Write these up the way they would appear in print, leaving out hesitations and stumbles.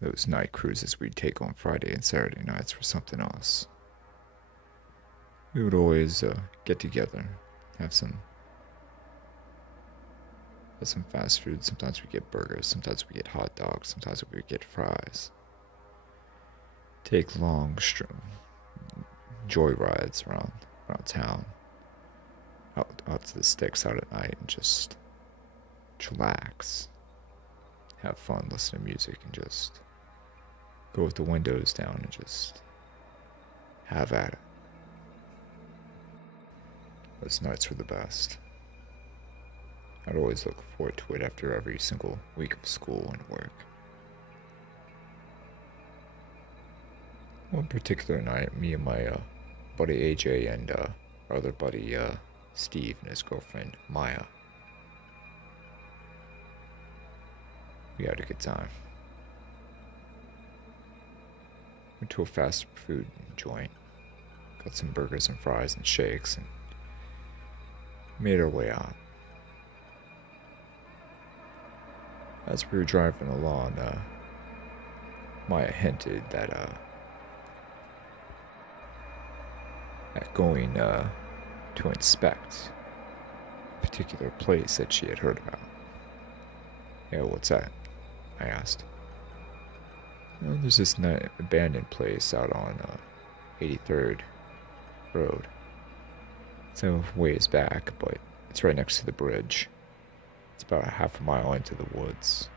Those night cruises we'd take on Friday and Saturday nights were something else. We would always get together, have some fast food. Sometimes we get burgers, sometimes we get hot dogs, sometimes we get fries. Take long joy rides around town, out to the sticks out at night, and just chillax, have fun, listen to music, and just go with the windows down and just have at it. Those nights were the best. I'd always look forward to it after every single week of school and work. One particular night, me and my buddy AJ and our other buddy Steve and his girlfriend Maya, we had a good time. Went to a fast food joint, got some burgers and fries and shakes, and made our way out. As we were driving along, Maya hinted that at going to inspect a particular place that she had heard about. Yeah, what's that? I asked. Well, there's this abandoned place out on 83rd Road. It's a ways back, but it's right next to the bridge. It's about a half a mile into the woods.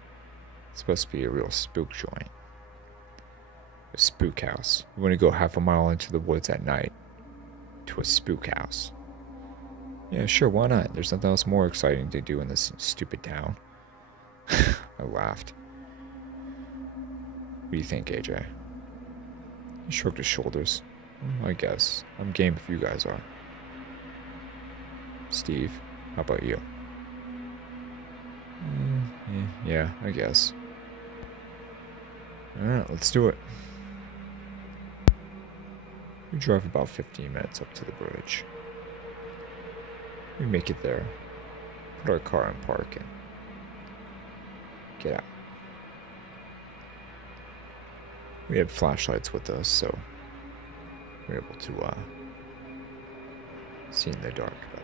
It's supposed to be a real spook joint. A spook house. You want to go half a mile into the woods at night to a spook house? Yeah, sure, why not? There's nothing else more exciting to do in this stupid town. I laughed. What do you think, AJ? He shrugged his shoulders. I guess. I'm game if you guys are. Steve, how about you? Yeah, I guess. Alright, let's do it. We drive about 15 minutes up to the bridge. We make it there, put our car in park, and get out. We had flashlights with us, so we were able to see in the dark better.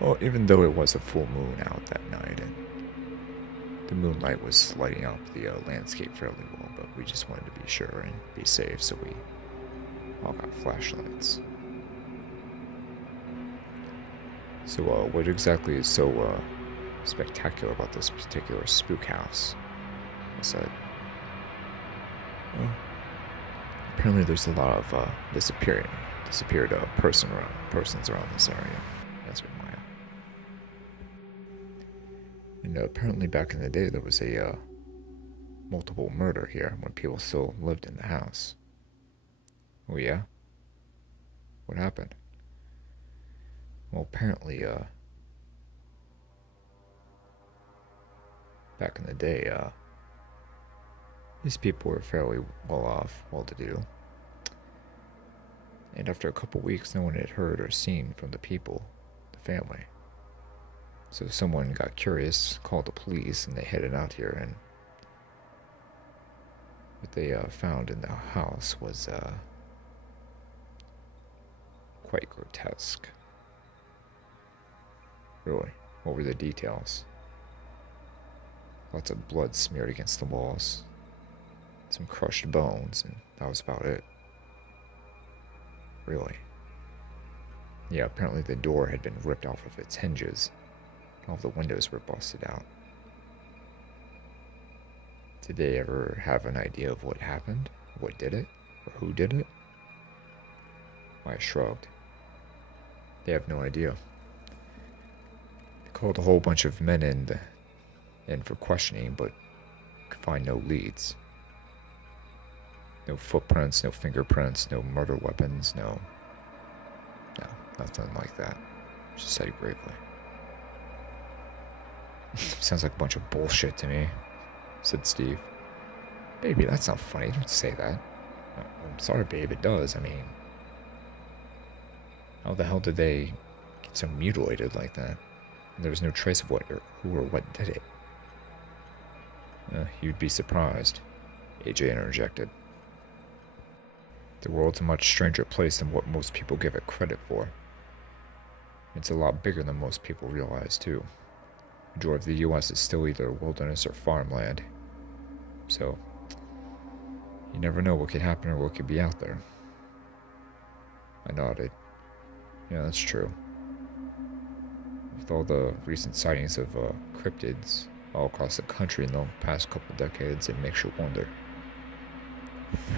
Well, even though it was a full moon out that night, and the moonlight was lighting up the landscape fairly well, but we just wanted to be sure and be safe, so we all got flashlights. So, what exactly is so spectacular about this particular spook house? I said. Well, apparently there's a lot of disappeared persons around this area, answered Maya. And apparently back in the day there was a multiple murder here when people still lived in the house. Oh yeah? What happened? Well, apparently, back in the day, these people were fairly well off, well-to-do. And after a couple weeks, no one had heard or seen from the people, the family. So someone got curious, called the police, and they headed out here, and what they found in the house was quite grotesque. Really, what were the details? Lots of blood smeared against the walls, some crushed bones, and that was about it. Really. Yeah, apparently the door had been ripped off of its hinges. All of the windows were busted out. Did they ever have an idea of what happened? What did it? Or who did it? I shrugged. They have no idea. They called a whole bunch of men in for questioning, but could find no leads. No footprints, no fingerprints, no murder weapons, no, nothing like that. She said gravely. Sounds like a bunch of bullshit to me, said Steve. Baby, that's not funny. Don't say that. I'm sorry, babe, it does. I mean, how the hell did they get so mutilated like that? And there was no trace of what or who or what did it. You'd be surprised, AJ interjected. The world's a much stranger place than what most people give it credit for. It's a lot bigger than most people realize, too. The majority of the U.S. is still either wilderness or farmland. So, you never know what could happen or what could be out there. I nodded. Yeah, that's true. With all the recent sightings of cryptids all across the country in the past couple decades, it makes you wonder.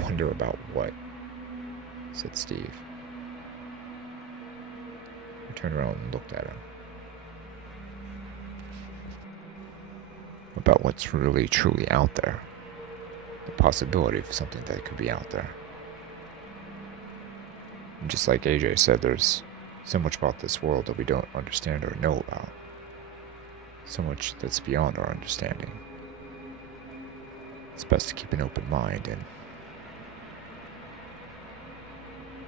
Wonder about what? Said Steve. I turned around and looked at him. About what's really, truly out there. The possibility of something that could be out there. And just like AJ said, there's so much about this world that we don't understand or know about. So much that's beyond our understanding. It's best to keep an open mind and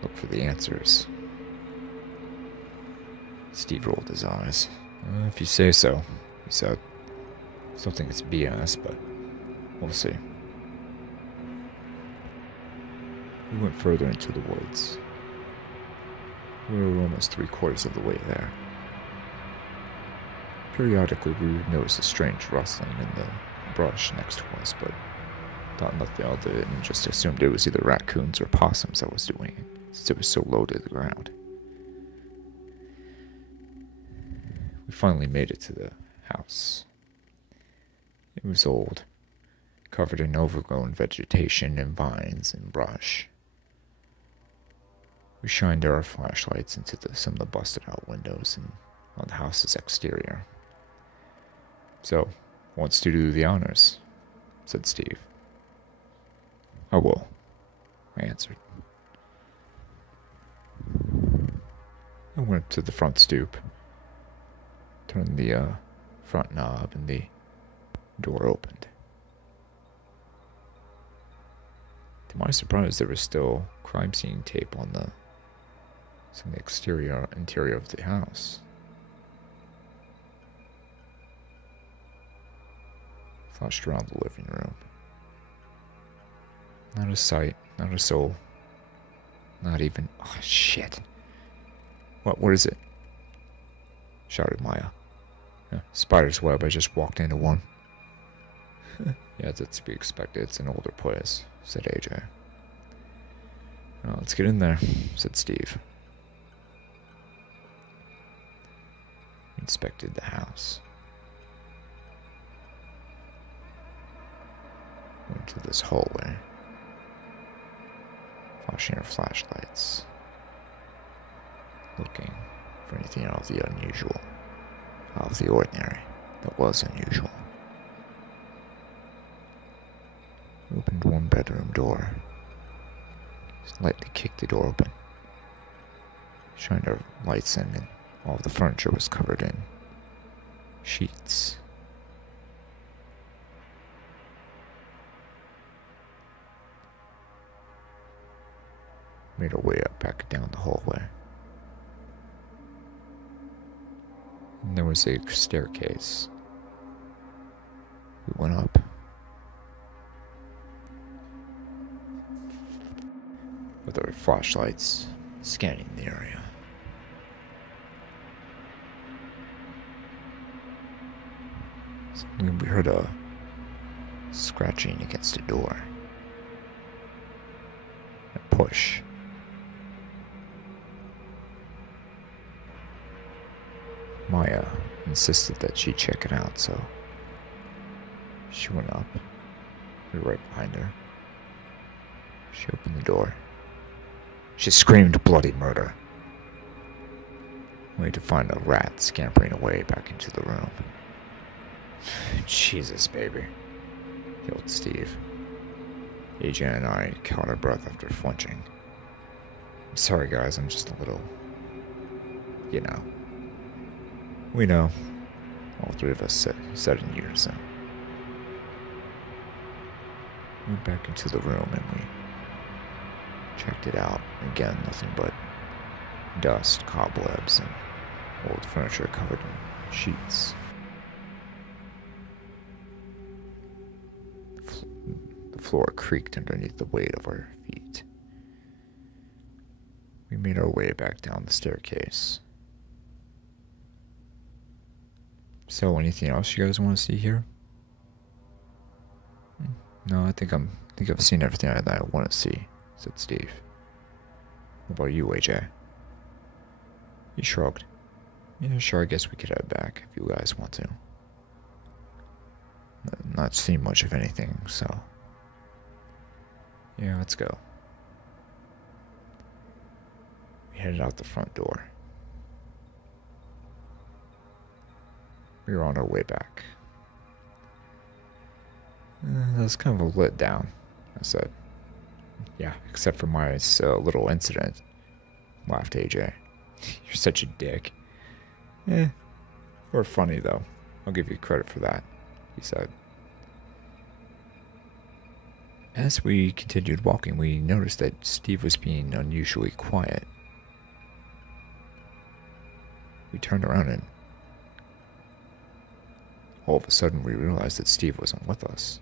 look for the answers. Steve rolled his eyes. If you say so, he said. Still think it's BS, but we'll see. We went further into the woods. We were almost 3/4 of the way there. Periodically, we would notice a strange rustling in the brush next to us, but thought nothing of it and just assumed it was either raccoons or possums that was doing it, since it was so low to the ground. We finally made it to the house. It was old, covered in overgrown vegetation and vines and brush. We shined our flashlights into some of the busted-out windows and on the house's exterior. So, wants to do the honors, said Steve. I will, I answered. I went to the front stoop, turned the front knob, and the door opened. To my surprise, there was still crime scene tape on some of the interior of the house. Flashed around the living room. Not a sight, not a soul. Not even... Oh, shit. What is it? Shouted Maya. Spider's web, I just walked into one. Yeah, that's to be expected. It's an older place, said AJ. Well, let's get in there, said Steve. We inspected the house. Went to this hallway, flashing our flashlights, looking for anything out of the unusual, out of the ordinary, that was unusual. We opened one bedroom door, slightly kicked the door open, shined our lights in, and all of the furniture was covered in sheets. Made our way up back down the hallway. And there was a staircase. We went up. With our flashlights scanning the area. Suddenly we heard a scratching against a door. A push. Maya insisted that she check it out, so she went up. We were right behind her. She opened the door. She screamed bloody murder, only to find a rat scampering away back into the room. Jesus, baby, yelled Steve. AJ and I caught our breath after flinching. I'm sorry, guys, I'm just a little... You know. We know. All three of us said in unison. We went back into the room and we checked it out. Again, nothing but dust, cobwebs, and old furniture covered in sheets. The floor creaked underneath the weight of our feet. We made our way back down the staircase. So, anything else you guys want to see here? No, I think I've seen everything that I want to see, said Steve. What about you, AJ? He shrugged. Yeah, sure, I guess we could head back if you guys want to. Not seen much of anything, so... Yeah, let's go. We headed out the front door. We were on our way back. That was kind of a letdown, I said. Yeah, except for my little incident, laughed AJ. You're such a dick. We're funny though. I'll give you credit for that, he said. As we continued walking, we noticed that Steve was being unusually quiet. We turned around and all of a sudden we realized that Steve wasn't with us.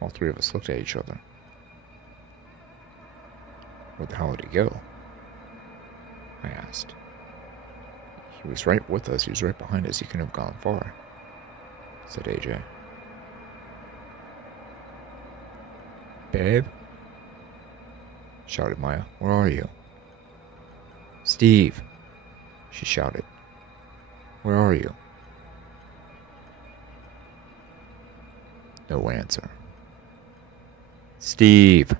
All three of us looked at each other. Where the hell did he go? I asked. He was right with us. He was right behind us. He couldn't have gone far, said AJ. Babe? Shouted Maya. Where are you? Steve! She shouted. Where are you? No answer. Steve!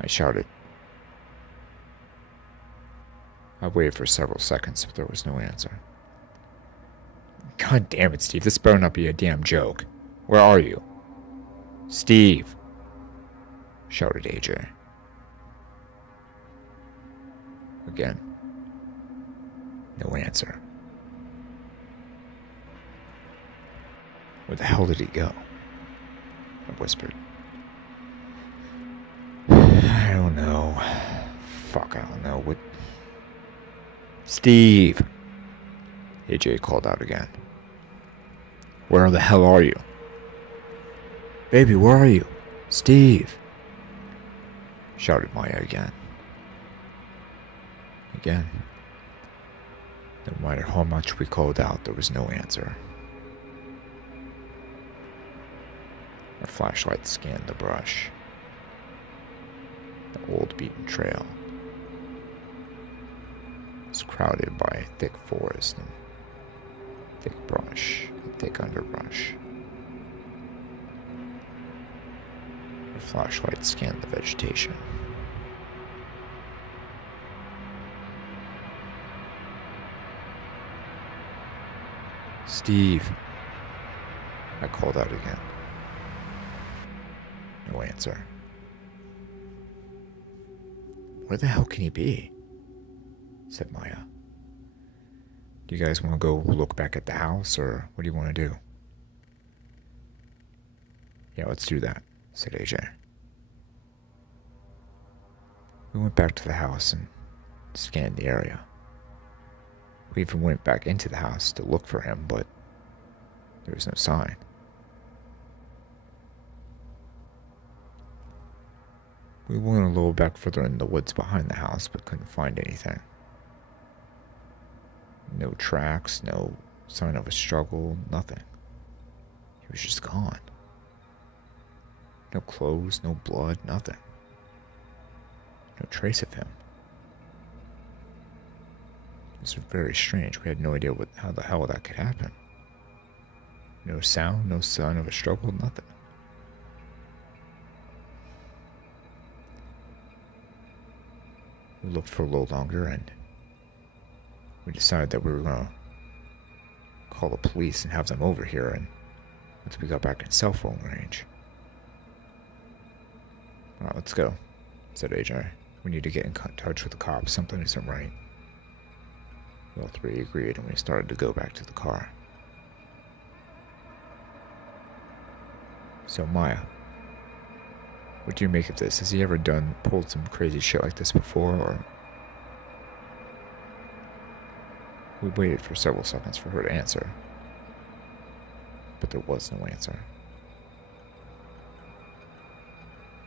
I shouted. I waited for several seconds, but there was no answer. God damn it, Steve. This better not be a damn joke. Where are you? Steve! Shouted AJ. Again. No answer. Where the hell did he go? I whispered. I don't know. Fuck, I don't know. What? Steve! AJ called out again. Where the hell are you? Baby, where are you? Steve! Shouted Maya again. Again. No matter how much we called out, there was no answer. Our flashlight scanned the brush. The old beaten trail was crowded by thick forest and thick brush and thick underbrush. Our flashlight scanned the vegetation. Steve, I called out again. No answer. Where the hell can he be? Said Maya. Do you guys want to go look back at the house, or what do you want to do? Yeah, let's do that, said AJ. We went back to the house and scanned the area. We even went back into the house to look for him, but there was no sign. We went a little back further in the woods behind the house, but couldn't find anything. No tracks, no sign of a struggle, nothing. He was just gone. No clothes, no blood, nothing. No trace of him. It was very strange. We had no idea how the hell that could happen. No sound, no sign of a struggle, nothing. We looked for a little longer and we decided that we were going to call the police and have them over here and once we got back in cell phone range. Alright, let's go, said AJ. We need to get in touch with the cops. Something isn't right. We all three agreed and we started to go back to the car. So Maya, what do you make of this? Has he ever pulled some crazy shit like this before, or? We waited for several seconds for her to answer, but there was no answer.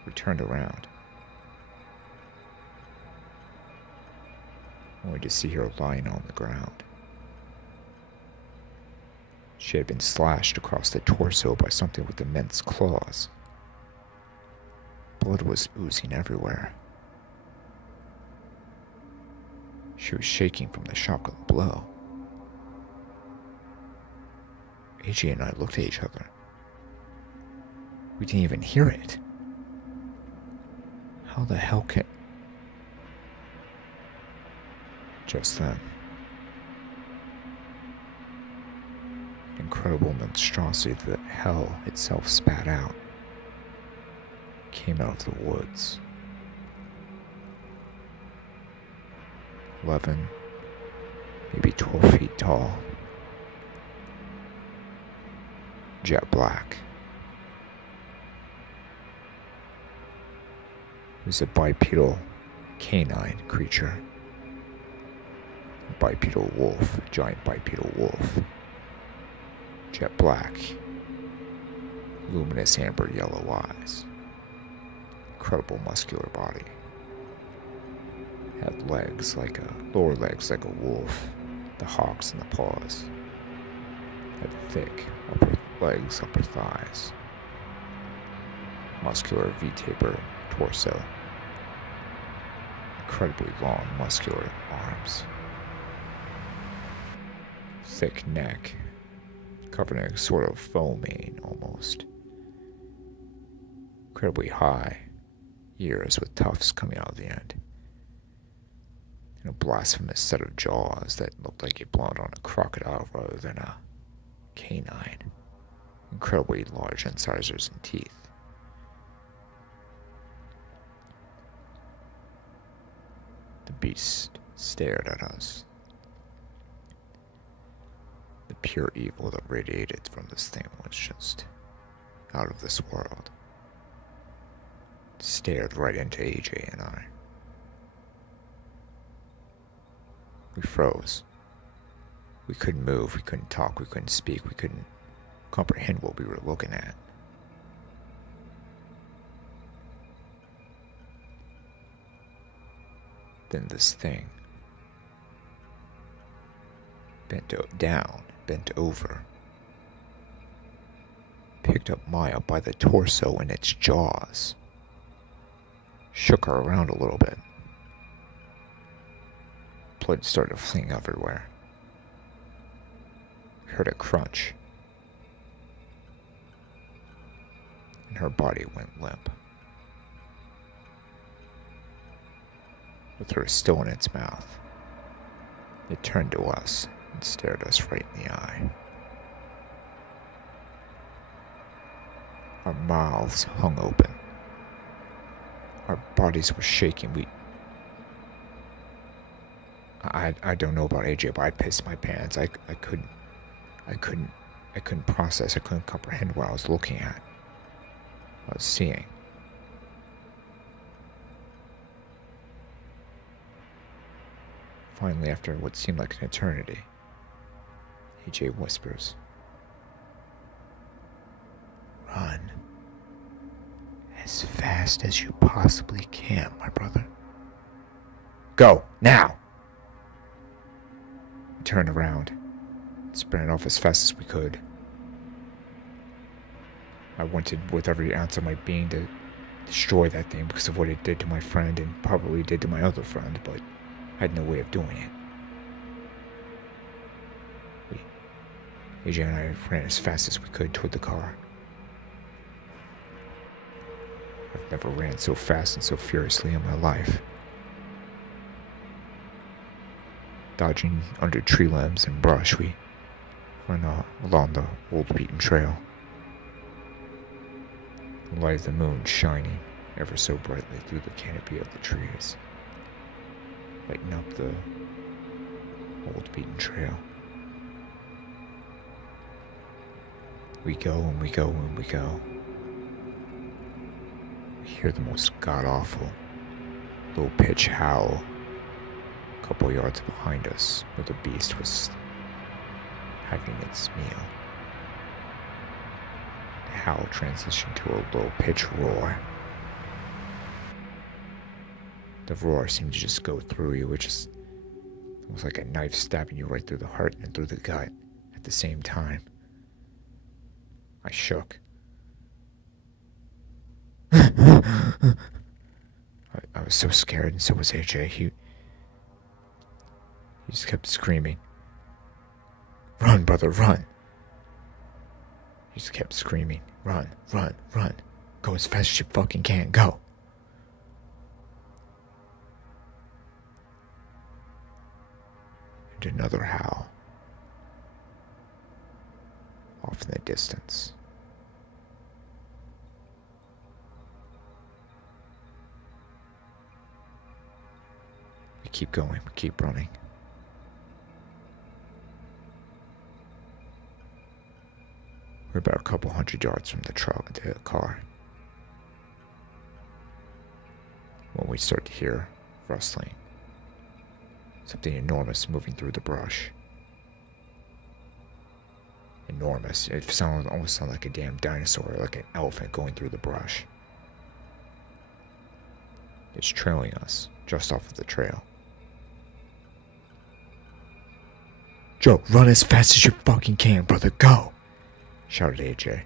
We turned around, only to see her lying on the ground. She had been slashed across the torso by something with immense claws. Blood was oozing everywhere. She was shaking from the shock of the blow. AJ and I looked at each other. We didn't even hear it. How the hell can... Just then, an incredible monstrosity that hell itself spat out came out of the woods. 11, maybe 12 feet tall. Jet black. It was a bipedal canine creature. A bipedal wolf, a giant bipedal wolf. Jet black. Luminous amber yellow eyes. Incredible muscular body. Had legs like lower legs like a wolf, the hocks and the paws. Had thick upper legs, upper thighs. Muscular V-taper torso. Incredibly long, muscular arms. Thick neck, covered in a sort of foam mane almost. Incredibly high ears with tufts coming out of the end. And a blasphemous set of jaws that looked like it belonged on a crocodile rather than a canine. Incredibly large incisors and teeth. The beast stared at us. The pure evil that radiated from this thing was just out of this world. It stared right into AJ and I. We froze. We couldn't move, we couldn't talk, we couldn't speak, we couldn't comprehend what we were looking at. Then this thing bent over, picked up Maya by the torso in its jaws, shook her around a little bit. Blood started fleeing everywhere. We heard a crunch, and her body went limp. With her still in its mouth, it turned to us and stared us right in the eye. Our mouths hung open. Our bodies were shaking. I don't know about AJ, but I pissed my pants. I couldn't process, I couldn't comprehend what I was looking at, what I was seeing. Finally, after what seemed like an eternity, AJ whispers, "Run as fast as you possibly can, my brother. Go, now!" We turned around and sprinted off as fast as we could. I wanted with every ounce of my being to destroy that thing because of what it did to my friend and probably did to my other friend, but I had no way of doing it. AJ and I ran as fast as we could toward the car. I've never ran so fast and so furiously in my life. Dodging under tree limbs and brush, we ran along the old beaten trail. The light of the moon shining ever so brightly through the canopy of the trees, lighting up the old beaten trail. We go and we go and we go. We hear the most god-awful low-pitched howl couple yards behind us, where the beast was having its meal. The howl transitioned to a low-pitched roar. The roar seemed to just go through you, which is almost like a knife stabbing you right through the heart and through the gut at the same time. I shook. I was so scared, and so was AJ. He just kept screaming. Run, brother, run. He just kept screaming. Run, run, run. Go as fast as you fucking can. Go. And another howl. Off in the distance. We keep going. We keep running. We're about a couple hundred yards from the car. When we start to hear rustling. Something enormous moving through the brush. Enormous. It almost sounded like a damn dinosaur, like an elephant going through the brush. It's trailing us, just off of the trail. Joe, run as fast as you fucking can, brother, go! Shouted AJ.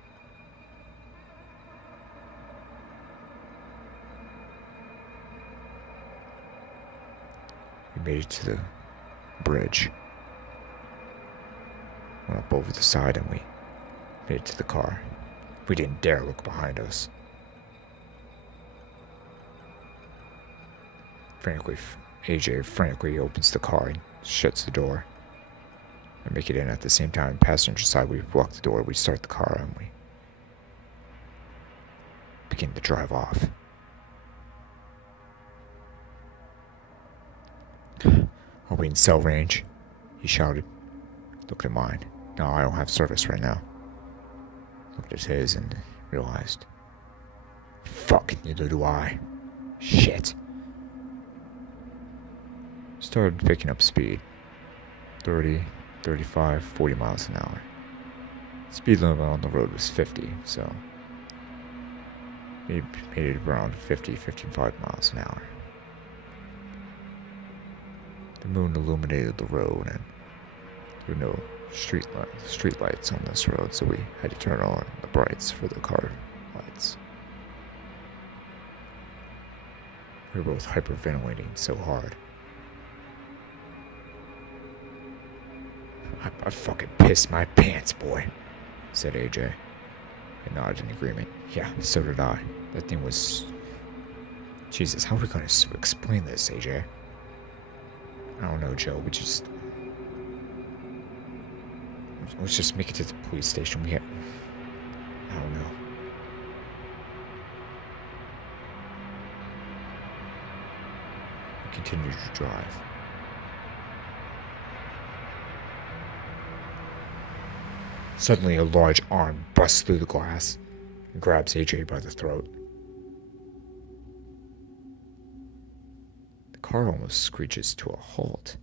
We made it to the bridge. Went up over the side and we made it to the car. We didn't dare look behind us. AJ frantically opens the car and shuts the door. I make it in at the same time. Passenger side, we lock the door, we start the car, and we begin to drive off. Are we in cell range? He shouted. Looked at mine. No, I don't have service right now. Looked at his and realized. Fuck, neither do I. Shit. Started picking up speed. 30, 35, 40 miles an hour. Speed limit on the road was 50, so we made it around 50, 55 miles an hour. The moon illuminated the road, and there were no street lights on this road, so we had to turn on the brights for the car lights. We were both hyperventilating so hard. I fucking pissed my pants, boy, said AJ. I nodded in agreement. Yeah, so did I. That thing was... Jesus, how are we going to explain this, AJ? I don't know, Joe. Let's just make it to the police station. I don't know. We continued to drive. Suddenly, a large arm busts through the glass and grabs AJ by the throat. The car almost screeches to a halt.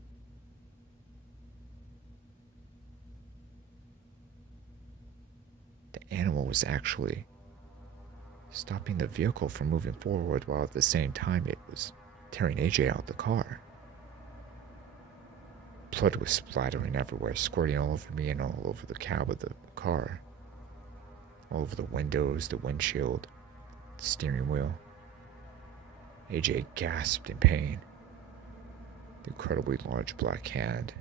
The animal was actually stopping the vehicle from moving forward while at the same time it was tearing AJ out the car. Blood was splattering everywhere, squirting all over me and all over the cab of the car. All over the windows, the windshield, the steering wheel. AJ gasped in pain. The incredibly large black hand,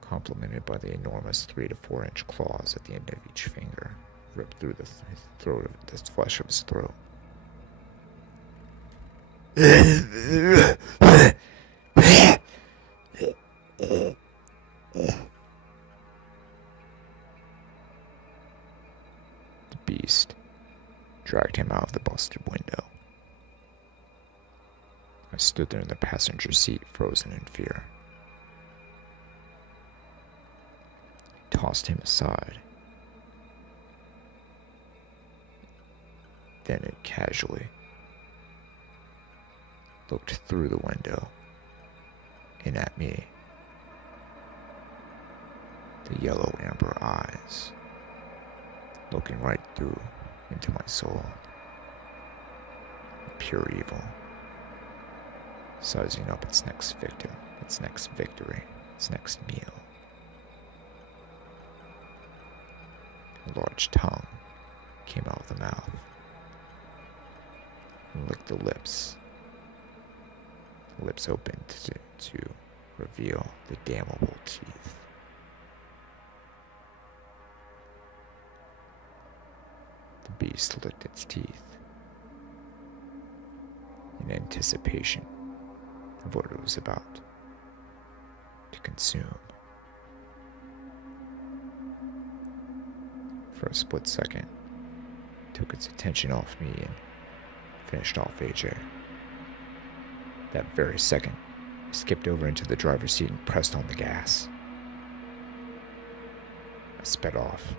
complemented by the enormous 3 to 4 inch claws at the end of each finger, ripped through the flesh of his throat. The beast dragged him out of the busted window. I stood there in the passenger seat, frozen in fear. I tossed him aside. Then it casually looked through the window in at me. The yellow amber eyes looking right through into my soul. Pure evil, sizing up its next victim, its next victory, its next meal. A large tongue came out of the mouth and licked the lips. The lips opened to reveal the damnable teeth. The beast licked its teeth in anticipation of what it was about to consume. For a split second, it took its attention off me and finished off AJ. That very second, I skipped over into the driver's seat and pressed on the gas. I sped off.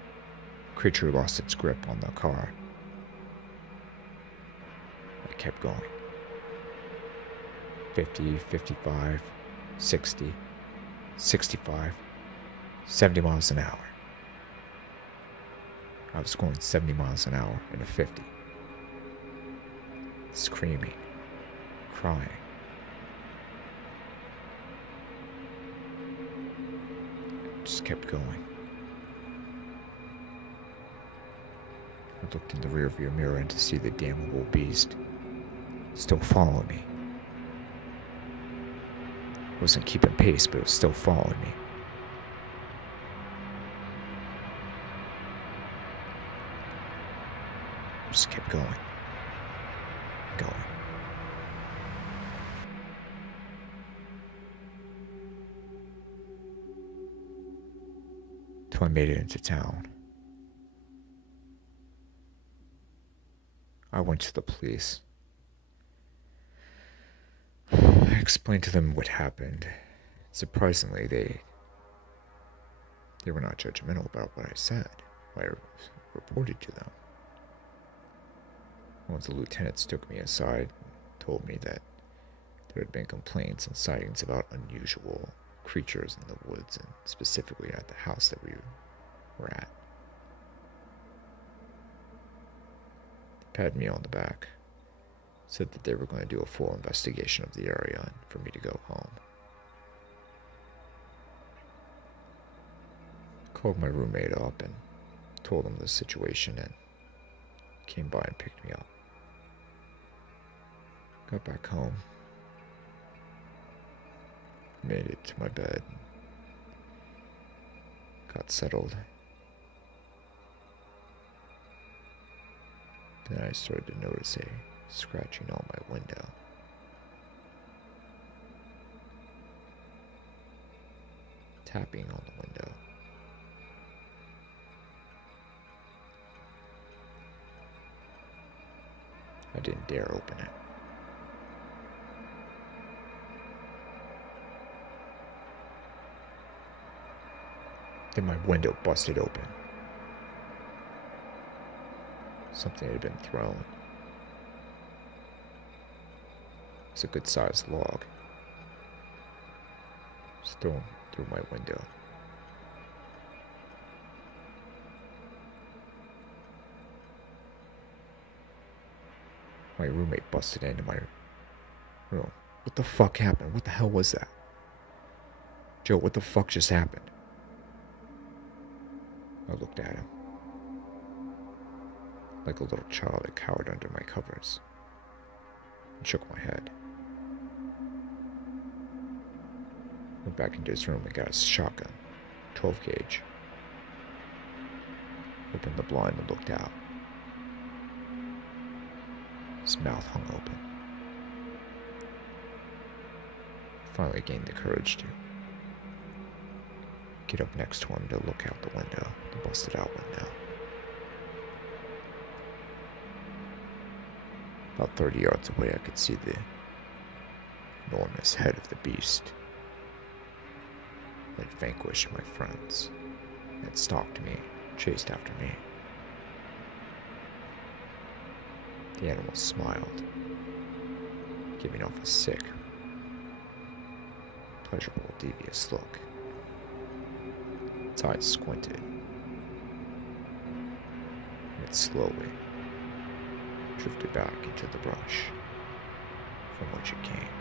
The creature lost its grip on the car. I kept going. 50, 55, 60, 65, 70 miles an hour. I was going 70 miles an hour in a 50. Screaming, crying. Just kept going. I looked in the rearview mirror and to see the damnable beast still following me. It wasn't keeping pace, but it was still following me. I just kept going. Going. Till I made it into town. I went to the police. I explained to them what happened. Surprisingly, they were not judgmental about what I said, what I reported to them. One of the lieutenants took me aside and told me that there had been complaints and sightings about unusual creatures in the woods, and specifically at the house that we were at. They patted me on the back, said that they were going to do a full investigation of the area and for me to go home. Called my roommate up and told him the situation, and came by and picked me up. Got back home, made it to my bed, got settled. Then I started to notice a scratching on my window. Tapping on the window. I didn't dare open it. Then my window busted open. Something had been thrown. It was a good-sized log. It was thrown through my window. My roommate busted into my room. What the fuck happened? What the hell was that? Joe, what the fuck just happened? I looked at him. Like a little child, I cowered under my covers and shook my head. Went back into his room and got his shotgun, 12 gauge. Opened the blind and looked out. His mouth hung open. Finally gained the courage to get up next to him to look out the window, the busted out window. About 30 yards away, I could see the enormous head of the beast that had vanquished my friends, had stalked me, chased after me. The animal smiled, giving off a sick, pleasurable, devious look. Its eyes squinted, and it slowly drifted back into the brush from which it came.